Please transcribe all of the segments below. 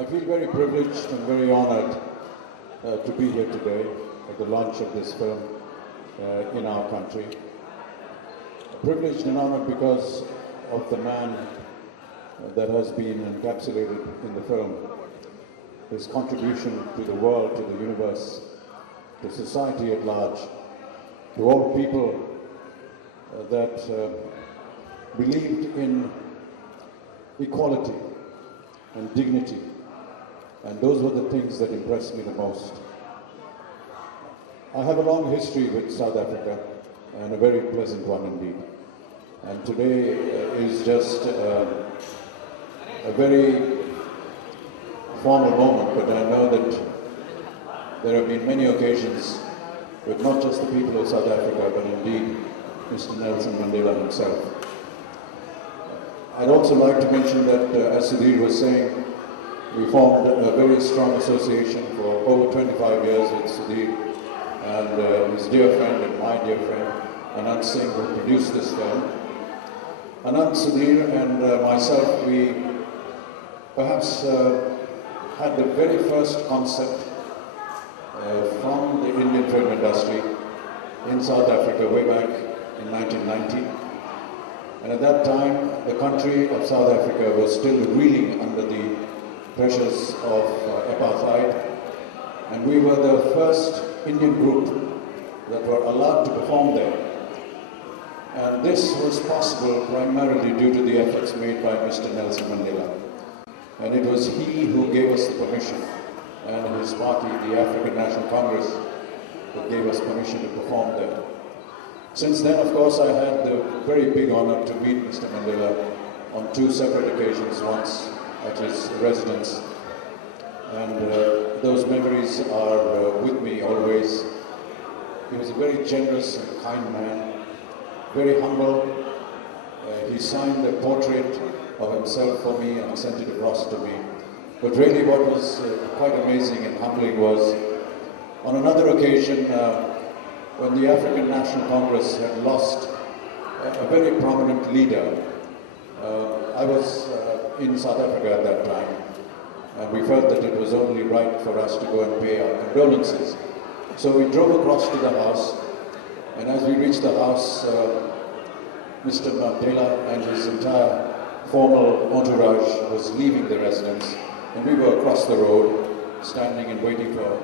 I feel very privileged and very honored to be here today at the launch of this film in our country. Privileged and honored because of the man that has been encapsulated in the film, his contribution to the world, to the universe, to society at large, to all people that believed in equality and dignity. And those were the things that impressed me the most. I have a long history with South Africa, and a very pleasant one indeed. And today is just a very formal moment, but I know that there have been many occasions with not just the people of South Africa, but indeed Mr. Nelson Mandela himself. I'd also like to mention that, as Sudhir was saying, we formed a very strong association for over 25 years with Sudhir and his dear friend and my dear friend, Anand Singh, who produced this film. Anand, Sudhir and myself, we perhaps had the very first concept from the Indian film industry in South Africa way back in 1990. And at that time, the country of South Africa was still reeling under the pressures of apartheid, and we were the first Indian group that were allowed to perform there. And this was possible primarily due to the efforts made by Mr. Nelson Mandela. And it was he who gave us the permission, and his party, the African National Congress, who gave us permission to perform there. Since then, of course, I had the very big honor to meet Mr. Mandela on two separate occasions, once at his residence, and those memories are with me always. He was a very generous and kind man, very humble. He signed a portrait of himself for me and sent it across to me. But really what was quite amazing and humbling was, on another occasion, when the African National Congress had lost a very prominent leader. I was in South Africa at that time, and we felt that it was only right for us to go and pay our condolences. So we drove across to the house, and as we reached the house, Mr. Mandela and his entire formal entourage was leaving the residence, and we were across the road, standing and waiting for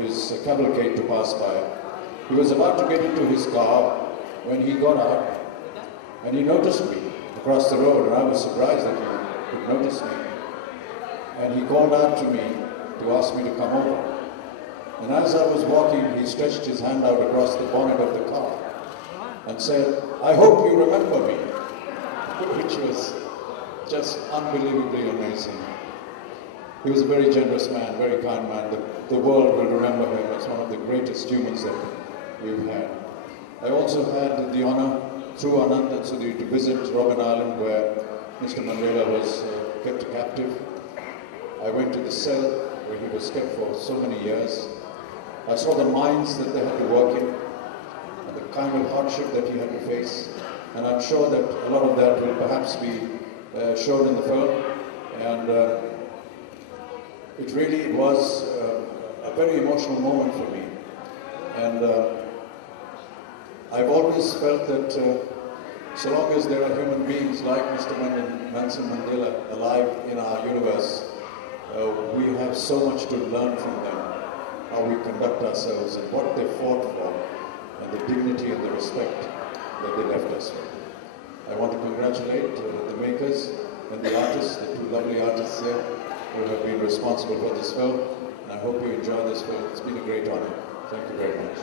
his cavalcade to pass by. He was about to get into his car when he got out, and he noticed me across the road, and I was surprised that he could notice me. And he called out to me to ask me to come over. And as I was walking, he stretched his hand out across the bonnet of the car and said, "I hope you remember me," which was just unbelievably amazing. He was a very generous man, very kind man. The world will remember him as one of the greatest humans that we've had. I also had the honor, through Anand and Sudhir, to visit Robben Island, where Mr. Mandela was kept captive. I went to the cell where he was kept for so many years. I saw the mines that they had to work in, and the kind of hardship that he had to face. And I'm sure that a lot of that will perhaps be shown in the film. And it really was a very emotional moment for me. And I've always felt that so long as there are human beings like Mr. Nelson Mandela alive in our universe, we have so much to learn from them, how we conduct ourselves and what they fought for, and the dignity and the respect that they left us with. I want to congratulate the makers and the artists, the two lovely artists here who have been responsible for this film, and I hope you enjoy this film. It's been a great honor. Thank you very much.